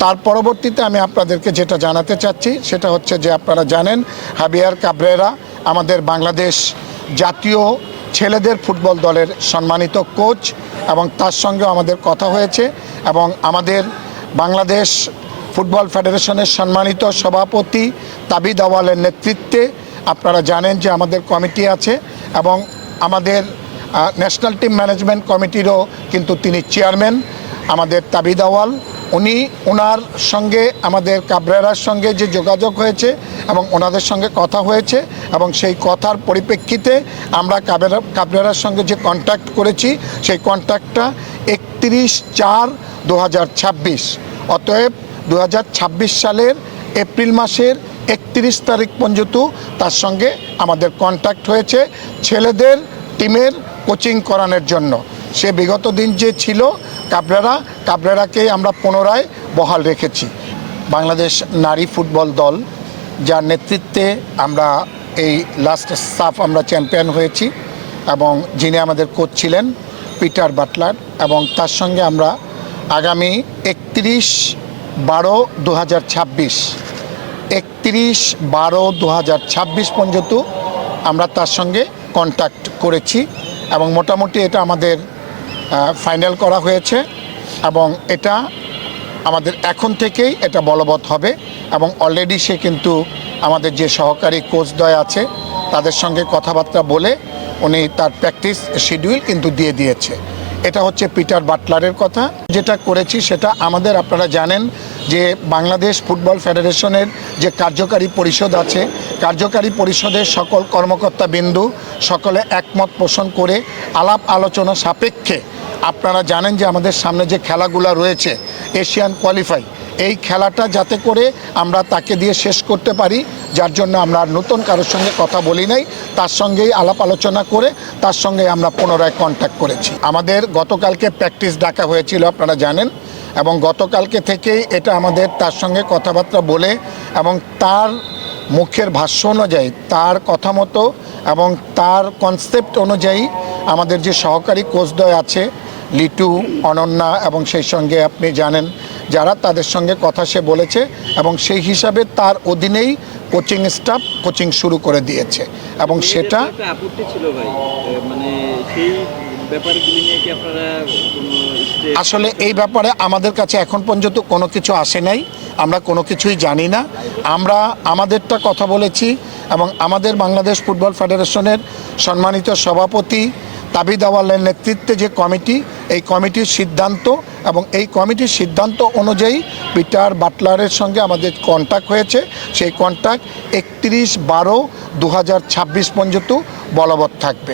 তার পরবর্তীতে আমি আপনাদেরকে যেটা জানাতে চাচ্ছি, সেটা হচ্ছে যে আপনারা জানেন, হাবিয়ার কাবরেরা আমাদের বাংলাদেশ জাতীয় ছেলেদের ফুটবল দলের সম্মানিত কোচ এবং তার সঙ্গে আমাদের কথা হয়েছে এবং আমাদের বাংলাদেশ ফুটবল ফেডারেশনের সম্মানিত সভাপতি তাবিদ আওয়ালের নেতৃত্বে আপনারা জানেন যে আমাদের কমিটি আছে এবং আমাদের ন্যাশনাল টিম ম্যানেজমেন্ট কমিটিরও কিন্তু তিনি চেয়ারম্যান। আমাদের তাবিদ আওয়াল উনি ওনার সঙ্গে আমাদের কাবরেরার সঙ্গে যে যোগাযোগ হয়েছে এবং ওনাদের সঙ্গে কথা হয়েছে এবং সেই কথার পরিপ্রেক্ষিতে আমরা কাবেরা, কাবরেরার সঙ্গে যে কন্ট্যাক্ট করেছি, সেই কন্ট্যাক্টটা একত্রিশ চার দু অতএব দু হাজার ছাব্বিশ সালের এপ্রিল মাসের একত্রিশ তারিখ পর্যন্ত তার সঙ্গে আমাদের কন্ট্যাক্ট হয়েছে ছেলেদের টিমের কোচিং করানোর জন্য। সে বিগত দিন যে ছিল, কাবরেরা কাবরেরাকে আমরা পুনরায় বহাল রেখেছি। বাংলাদেশ নারী ফুটবল দল, যার নেতৃত্বে আমরা এই লাস্ট সাফ আমরা চ্যাম্পিয়ন হয়েছি এবং যিনি আমাদের কোচ ছিলেন, পিটার বাটলার এবং তার সঙ্গে আমরা আগামী একত্রিশ বারো দু হাজার ছাব্বিশ, একত্রিশ বারো দু হাজার ছাব্বিশ পর্যন্ত আমরা তার সঙ্গে কন্ট্যাক্ট করেছি এবং মোটামুটি এটা আমাদের ফাইনাল করা হয়েছে এবং এটা আমাদের এখন থেকেই এটা বলবৎ হবে এবং অলরেডি সে কিন্তু আমাদের যে সহকারী কোচদ্বয় আছে, তাদের সঙ্গে কথাবার্তা বলে উনি তার প্র্যাকটিস শিডিউল কিন্তু দিয়ে দিয়েছে। এটা হচ্ছে পিটার বাটলারের কথা। যেটা করেছি সেটা আমাদের আপনারা জানেন যে বাংলাদেশ ফুটবল ফেডারেশনের যে কার্যকারী পরিষদ আছে, কার্যকারী পরিষদের সকল কর্মকর্তা বিন্দু সকলে একমত পোষণ করে আলাপ আলোচনা সাপেক্ষে আপনারা জানেন যে আমাদের সামনে যে খেলাগুলো রয়েছে এশিয়ান কোয়ালিফাই এই খেলাটা যাতে করে আমরা তাকে দিয়ে শেষ করতে পারি, যার জন্য আমরা আর নতুন কারোর সঙ্গে কথা বলি নাই, তার সঙ্গেই আলাপ আলোচনা করে, তার সঙ্গে আমরা পুনরায় কন্ট্যাক্ট করেছি। আমাদের গতকালকে প্র্যাকটিস ডাকা হয়েছিল, আপনারা জানেন, এবং গতকালকে থেকেই এটা আমাদের তার সঙ্গে কথাবার্তা বলে এবং তার মুখের ভাষ্য অনুযায়ী, তার কথা মতো এবং তার কনসেপ্ট অনুযায়ী আমাদের যে সহকারী কোচদ্বয় আছে লিটু অনন্যা এবং সেই সঙ্গে আপনি জানেন যারা তাদের সঙ্গে কথা সে বলেছে এবং সেই হিসাবে তার অধীনেই কোচিং স্টাফ কোচিং শুরু করে দিয়েছে এবং সেটা আপত্তি ছিল ভাই। মানে সেই ব্যাপারগুলি নিয়ে কি আপনারা আসলে এই ব্যাপারে আমাদের কাছে এখন পর্যন্ত কোনো কিছু আসে নাই। আমরা কোনো কিছুই জানি না। আমরা আমাদেরটা কথা বলেছি এবং আমাদের বাংলাদেশ ফুটবল ফেডারেশনের সম্মানিত সভাপতি তাবিদ আওয়ালের নেতৃত্বে যে কমিটি এই কমিটির সিদ্ধান্ত এবং এই কমিটির সিদ্ধান্ত অনুযায়ী পিটার বাটলারের সঙ্গে আমাদের কন্ট্যাক্ট হয়েছে। সেই কন্ট্যাক্ট একত্রিশ বারো দু পর্যন্ত বলবৎ থাকবে।